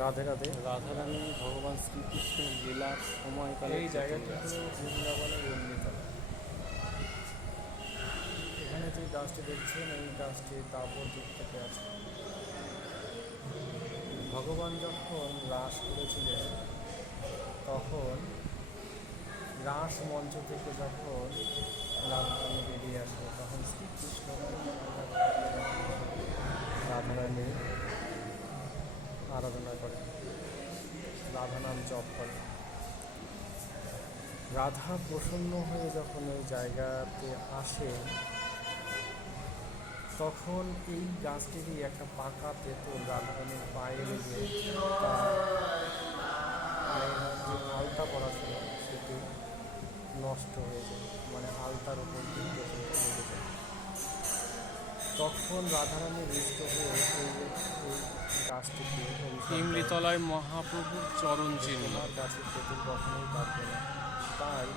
রাধে রাধে। রাধারানী ভগবান শ্রীকৃষ্ণের লীলার সময়কালে এই জায়গাটি গাছ। হলো বৃন্দাবনের এমনিতলা। এখানে যে গাছটি দেখছেন এই গাছটি তাপর দিক থেকে আছে। ভগবান যখন রাস করেছিলেন তখন রাস মঞ্চ থেকে যখন রাধারানী বেরিয়ে আসে তখন শ্রীকৃষ্ণ রাধারানী আরাধনা করে, রাধা নাম জপ করে। রাধা প্রসন্ন হয়ে যখন এই জায়গাতে আসে তখন এই গাছটিরই একটা পাকা তেঁতুল রাধারানীর পায়ে লেগে তার যে আলতা পড়া ছিল সেটি নষ্ট হয়ে যায়, মানে আলতার উপর দিয়ে তেঁতুলটা লেগে যায়। তখন রাধারানী রুষ্ট হয়ে এই গাছটিকে ইমলিতলায় মহাপ্রভুর চরণ চিহ্ন। তোমার গাছের তেঁতুল কখনোই কাটবে না। তাই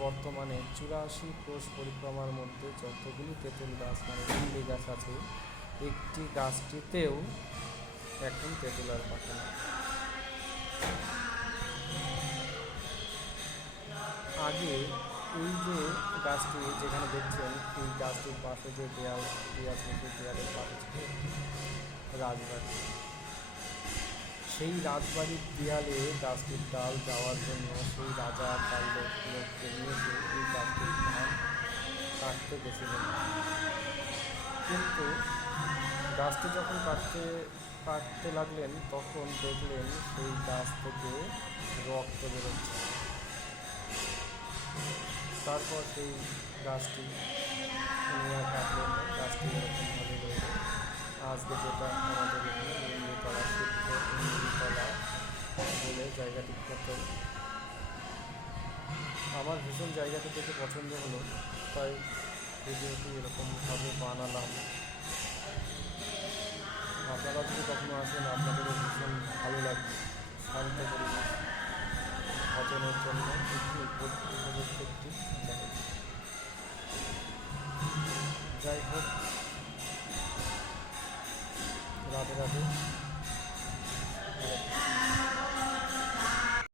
বর্তমানে 84 কোষ পরিক্রমার মধ্যে যতগুলি তেঁতুল গাছ মানে ইমলি গাছ আছে একটি গাছটিতেও এখন তেঁতুল আর পাকে না। আগে এই যে গাছটি যেখানে দেখছেন এই গাছটির পাশে যে দেয়ালটি আছে সেই দেয়ালের পাশে ছিল রাজবাড়ি। সেই রাজবাড়ির দেয়ালে গাছটির ডাল যাওয়ার জন্য সেই রাজা তার লোককে নিয়ে এসে এই গাছটির ধান কাটতে গেছিলেন। কিন্তু গাছটি যখন কাটতে লাগলেন তখন দেখলেন সেই গাছ থেকে রক্ত বেরোচ্ছে। তারপর সেই গাছটি উনি আর কাটলেন না, গাছটি এরকমভাবে রইল। আজকে যেটা আমাদের এখানে ইমলিতলা, শুদ্ধ ইমলিতলা বলে জায়গাটি কত আমার ভীষণ জায়গাটি দেখে পছন্দ হলো, তাই ভিডিওটি এরকমভাবে বানালাম। আপনারা যদি কখনো আসেন আপনাদেরও ভীষণ ভালো লাগবে। শান্ত পরিবেশ, ভজনের জন্য একটি উপযুক্ত একটি জায়গা। যাই হোক, রাধে রাধে।